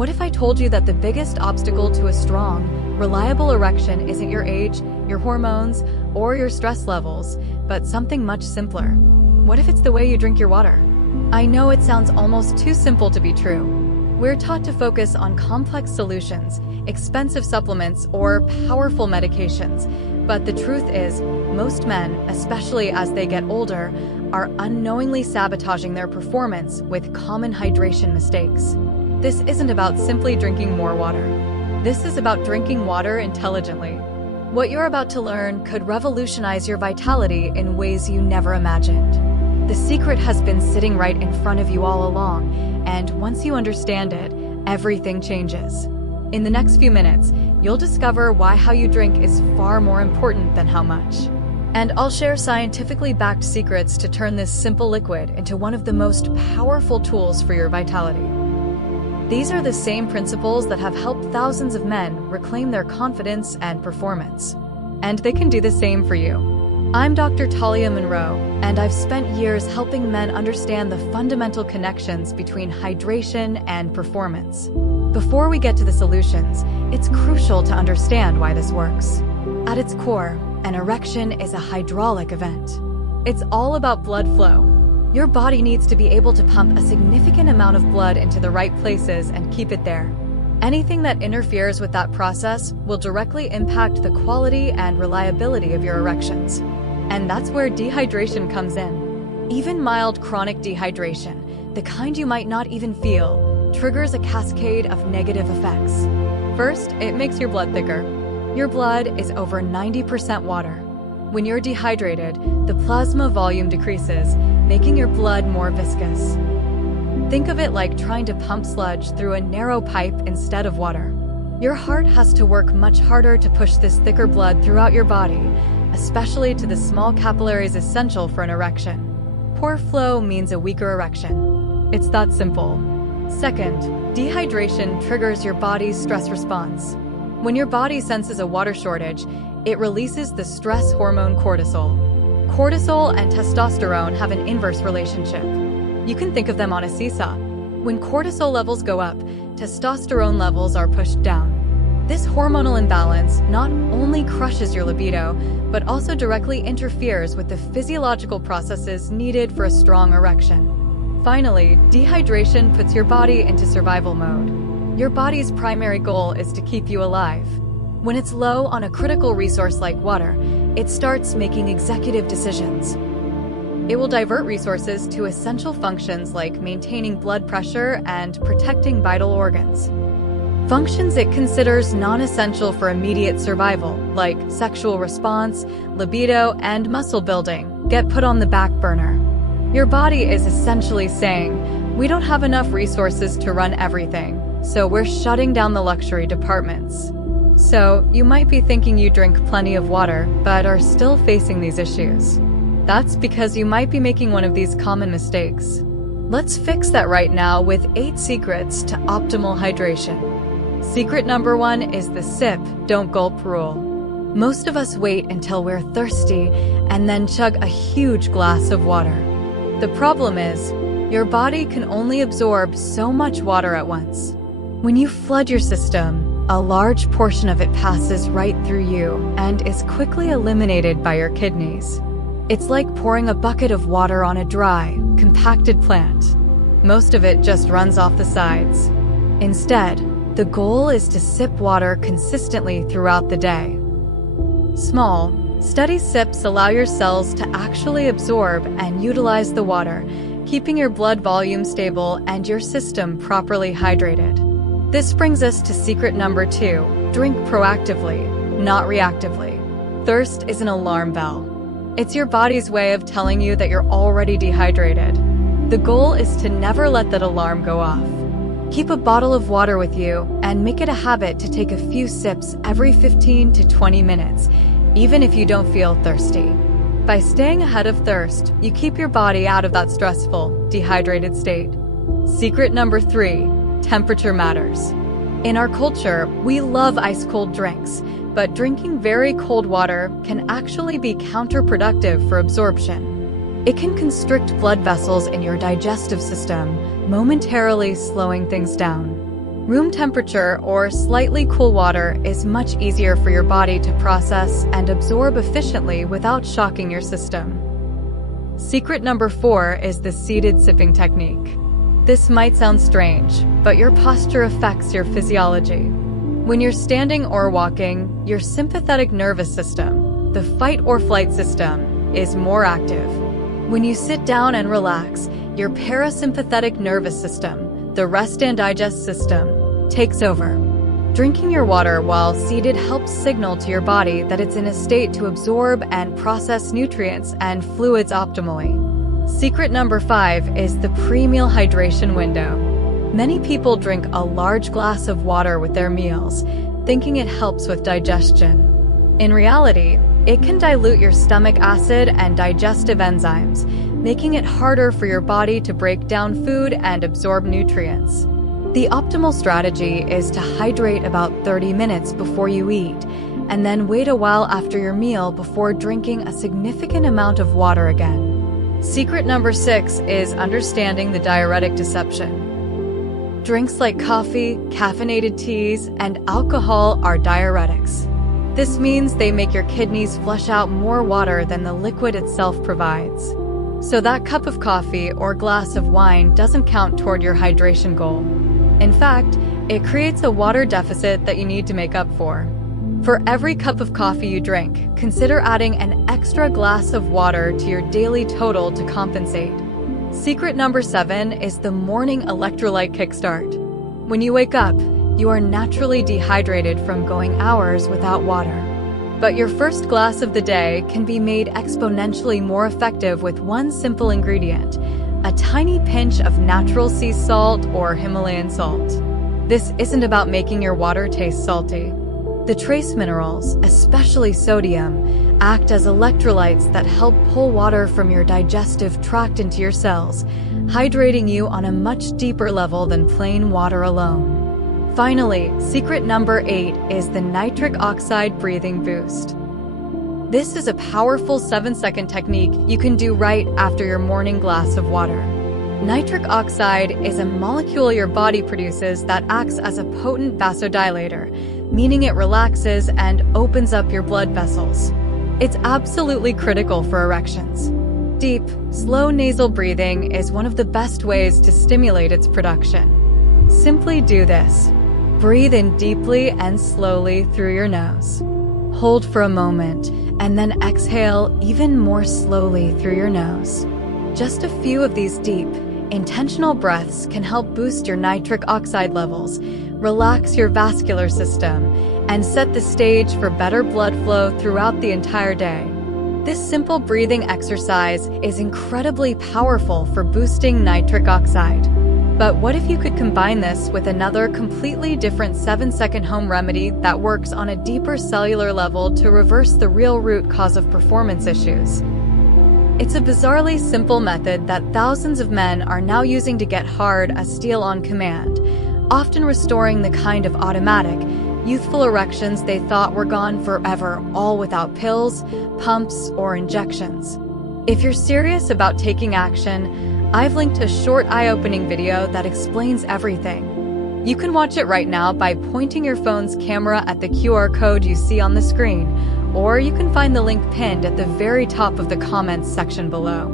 What if I told you that the biggest obstacle to a strong, reliable erection isn't your age, your hormones, or your stress levels, but something much simpler? What if it's the way you drink your water? I know it sounds almost too simple to be true. We're taught to focus on complex solutions, expensive supplements, or powerful medications. But the truth is, most men, especially as they get older, are unknowingly sabotaging their performance with common hydration mistakes. This isn't about simply drinking more water. This is about drinking water intelligently. What you're about to learn could revolutionize your vitality in ways you never imagined. The secret has been sitting right in front of you all along, and once you understand it, everything changes. In the next few minutes, you'll discover why how you drink is far more important than how much. And I'll share scientifically backed secrets to turn this simple liquid into one of the most powerful tools for your vitality. These are the same principles that have helped thousands of men reclaim their confidence and performance. And they can do the same for you. I'm Dr. Talia Monroe, and I've spent years helping men understand the fundamental connections between hydration and performance. Before we get to the solutions, it's crucial to understand why this works. At its core, an erection is a hydraulic event. It's all about blood flow. Your body needs to be able to pump a significant amount of blood into the right places and keep it there. Anything that interferes with that process will directly impact the quality and reliability of your erections. And that's where dehydration comes in. Even mild chronic dehydration, the kind you might not even feel, triggers a cascade of negative effects. First, it makes your blood thicker. Your blood is over 90% water. When you're dehydrated, the plasma volume decreases, making your blood more viscous. Think of it like trying to pump sludge through a narrow pipe instead of water. Your heart has to work much harder to push this thicker blood throughout your body, especially to the small capillaries essential for an erection. Poor flow means a weaker erection. It's that simple. Second, dehydration triggers your body's stress response. When your body senses a water shortage, it releases the stress hormone cortisol. Cortisol and testosterone have an inverse relationship. You can think of them on a seesaw. When cortisol levels go up, testosterone levels are pushed down. This hormonal imbalance not only crushes your libido, but also directly interferes with the physiological processes needed for a strong erection. Finally, dehydration puts your body into survival mode. Your body's primary goal is to keep you alive. When it's low on a critical resource like water, it starts making executive decisions. It will divert resources to essential functions like maintaining blood pressure and protecting vital organs. Functions it considers non-essential for immediate survival, like sexual response, libido, and muscle building, get put on the back burner. Your body is essentially saying, we don't have enough resources to run everything, so we're shutting down the luxury departments. So, you might be thinking you drink plenty of water, but are still facing these issues. That's because you might be making one of these common mistakes. Let's fix that right now with 8 secrets to optimal hydration. Secret number 1 is the sip, don't gulp rule. Most of us wait until we're thirsty and then chug a huge glass of water. The problem is, your body can only absorb so much water at once. When you flood your system, a large portion of it passes right through you and is quickly eliminated by your kidneys. It's like pouring a bucket of water on a dry, compacted plant. Most of it just runs off the sides. Instead, the goal is to sip water consistently throughout the day. Small, steady sips allow your cells to actually absorb and utilize the water, keeping your blood volume stable and your system properly hydrated. This brings us to secret number 2, drink proactively, not reactively. Thirst is an alarm bell. It's your body's way of telling you that you're already dehydrated. The goal is to never let that alarm go off. Keep a bottle of water with you and make it a habit to take a few sips every 15 to 20 minutes, even if you don't feel thirsty. By staying ahead of thirst, you keep your body out of that stressful, dehydrated state. Secret number 3, temperature matters. In our culture, we love ice-cold drinks, but drinking very cold water can actually be counterproductive for absorption. It can constrict blood vessels in your digestive system, momentarily slowing things down. Room temperature or slightly cool water is much easier for your body to process and absorb efficiently without shocking your system. Secret number 4 is the seated sipping technique. This might sound strange, but your posture affects your physiology. When you're standing or walking, your sympathetic nervous system, the fight or flight system, is more active. When you sit down and relax, your parasympathetic nervous system, the rest and digest system, takes over. Drinking your water while seated helps signal to your body that it's in a state to absorb and process nutrients and fluids optimally. Secret number 5 is the pre-meal hydration window. Many people drink a large glass of water with their meals, thinking it helps with digestion. In reality, it can dilute your stomach acid and digestive enzymes, making it harder for your body to break down food and absorb nutrients. The optimal strategy is to hydrate about 30 minutes before you eat, and then wait a while after your meal before drinking a significant amount of water again. Secret number 6 is understanding the diuretic deception. Drinks like coffee, caffeinated teas, and alcohol are diuretics. This means they make your kidneys flush out more water than the liquid itself provides. So that cup of coffee or glass of wine doesn't count toward your hydration goal. In fact, it creates a water deficit that you need to make up for. For every cup of coffee you drink, consider adding an extra glass of water to your daily total to compensate. Secret number 7 is the morning electrolyte kickstart. When you wake up, you are naturally dehydrated from going hours without water. But your first glass of the day can be made exponentially more effective with one simple ingredient, a tiny pinch of natural sea salt or Himalayan salt. This isn't about making your water taste salty. The trace minerals, especially sodium, act as electrolytes that help pull water from your digestive tract into your cells, hydrating you on a much deeper level than plain water alone. Finally, secret number 8 is the nitric oxide breathing boost. This is a powerful 7-second technique you can do right after your morning glass of water. Nitric oxide is a molecule your body produces that acts as a potent vasodilator, meaning it relaxes and opens up your blood vessels. It's absolutely critical for erections. Deep, slow nasal breathing is one of the best ways to stimulate its production. Simply do this. Breathe in deeply and slowly through your nose. Hold for a moment, and then exhale even more slowly through your nose. Just a few of these deep, intentional breaths can help boost your nitric oxide levels, relax your vascular system, and set the stage for better blood flow throughout the entire day. This simple breathing exercise is incredibly powerful for boosting nitric oxide. But what if you could combine this with another completely different 7-second home remedy that works on a deeper cellular level to reverse the real root cause of performance issues? It's a bizarrely simple method that thousands of men are now using to get hard as steel on command, often restoring the kind of automatic, youthful erections they thought were gone forever, all without pills, pumps, or injections. If you're serious about taking action, I've linked a short eye-opening video that explains everything. You can watch it right now by pointing your phone's camera at the QR code you see on the screen, or you can find the link pinned at the very top of the comments section below.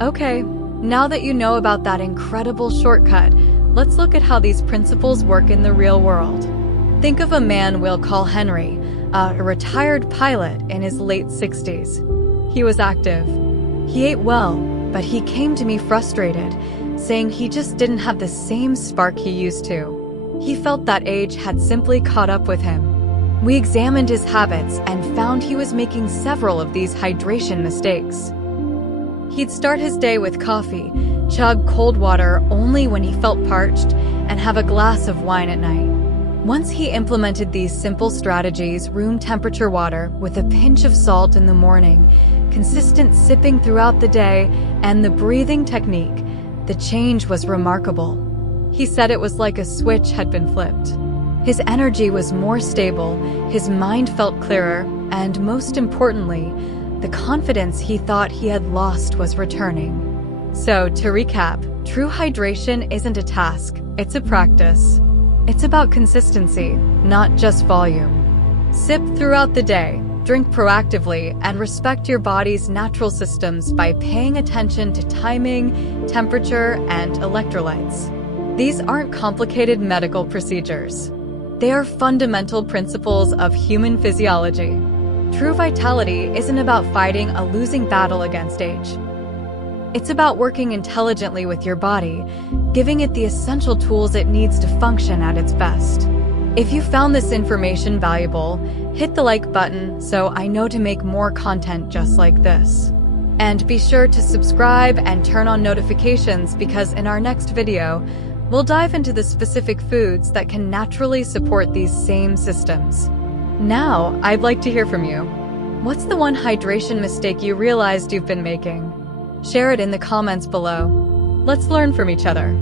Okay, now that you know about that incredible shortcut, let's look at how these principles work in the real world. Think of a man we'll call Henry, a retired pilot in his late 60s. He was active. He ate well, but he came to me frustrated, saying he just didn't have the same spark he used to. He felt that age had simply caught up with him. We examined his habits and found he was making several of these hydration mistakes. He'd start his day with coffee, chug cold water only when he felt parched, and have a glass of wine at night. Once he implemented these simple strategies, room temperature water with a pinch of salt in the morning, consistent sipping throughout the day, and the breathing technique, the change was remarkable. He said it was like a switch had been flipped. His energy was more stable, his mind felt clearer, and most importantly, the confidence he thought he had lost was returning. So, to recap, true hydration isn't a task, it's a practice. It's about consistency, not just volume. Sip throughout the day, drink proactively, and respect your body's natural systems by paying attention to timing, temperature, and electrolytes. These aren't complicated medical procedures. They are fundamental principles of human physiology. True vitality isn't about fighting a losing battle against age. It's about working intelligently with your body, giving it the essential tools it needs to function at its best. If you found this information valuable, hit the like button so I know to make more content just like this. And be sure to subscribe and turn on notifications because in our next video, we'll dive into the specific foods that can naturally support these same systems. Now, I'd like to hear from you. What's the one hydration mistake you realized you've been making? Share it in the comments below. Let's learn from each other.